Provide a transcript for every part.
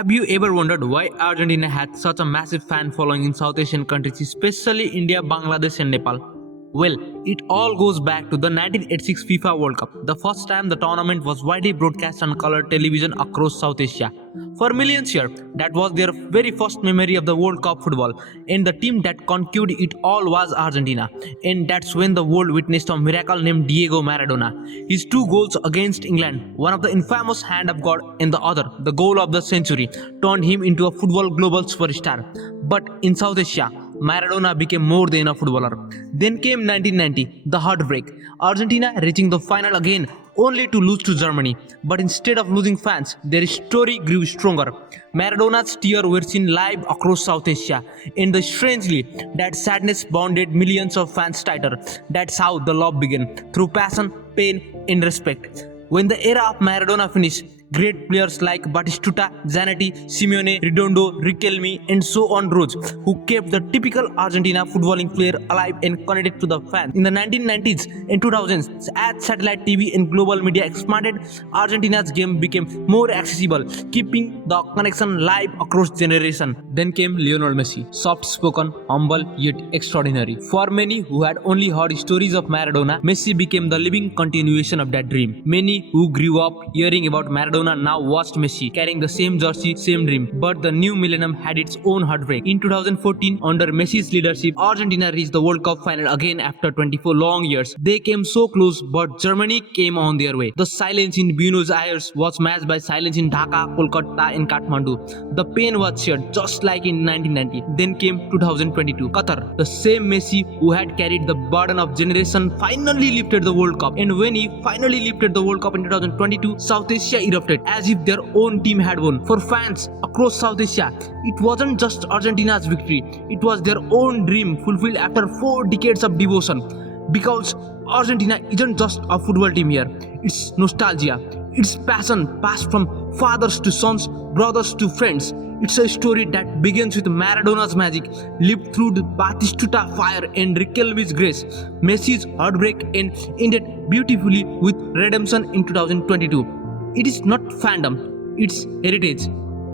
Have you ever wondered why Argentina had such a massive fan following in South Asian countries, especially India, Bangladesh, and Nepal? Well, it all goes back to the 1986 FIFA World Cup, the first time the tournament was widely broadcast on color television across South Asia. For millions here, that was their very first memory of the World Cup football, and the team that conquered it all was Argentina. And that's when the world witnessed a miracle named Diego Maradona. His two goals against England, one of the infamous hand of God and the other, the goal of the century, turned him into a football global superstar. But in South Asia, Maradona became more than a footballer. Then came 1990, the heartbreak. Argentina reaching the final again, only to lose to Germany. But instead of losing fans, their story grew stronger. Maradona's tears were seen live across South Asia. And strangely, that sadness bonded millions of fans tighter. That's how the love began, through passion, pain, and respect. When the era of Maradona finished, great players like Batistuta, Zanetti, Simeone, Redondo, Riquelme, and so on rose, who kept the typical Argentina footballing player alive and connected to the fans. In the 1990s and 2000s, as satellite TV and global media expanded, Argentina's game became more accessible, keeping the connection live across generations. Then came Lionel Messi, soft-spoken, humble, yet extraordinary. For many who had only heard stories of Maradona, Messi became the living continuation of that dream. Many who grew up hearing about Maradona now watched Messi carrying the same jersey, same dream. But the new millennium had its own heartbreak. In 2014, under Messi's leadership, Argentina reached the World Cup final again after 24 long years. They came so close, but Germany came on their way. The silence in Buenos Aires was matched by silence in Dhaka, Kolkata, and Kathmandu. The pain was shared just like in 1990. Then came 2022, Qatar. The same Messi who had carried the burden of generation finally lifted the World Cup. And when he finally lifted the World Cup in 2022, South Asia erupted as if their own team had won. For fans across South Asia, it wasn't just Argentina's victory, it was their own dream fulfilled after 4 decades of devotion. Because Argentina isn't just a football team here, it's nostalgia, it's passion passed from fathers to sons, brothers to friends. It's a story that begins with Maradona's magic, lived through the Batistuta fire and Riquelme's grace, Messi's heartbreak, and ended beautifully with redemption in 2022. It is not fandom, it's heritage,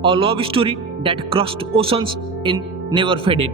a love story that crossed oceans and never faded.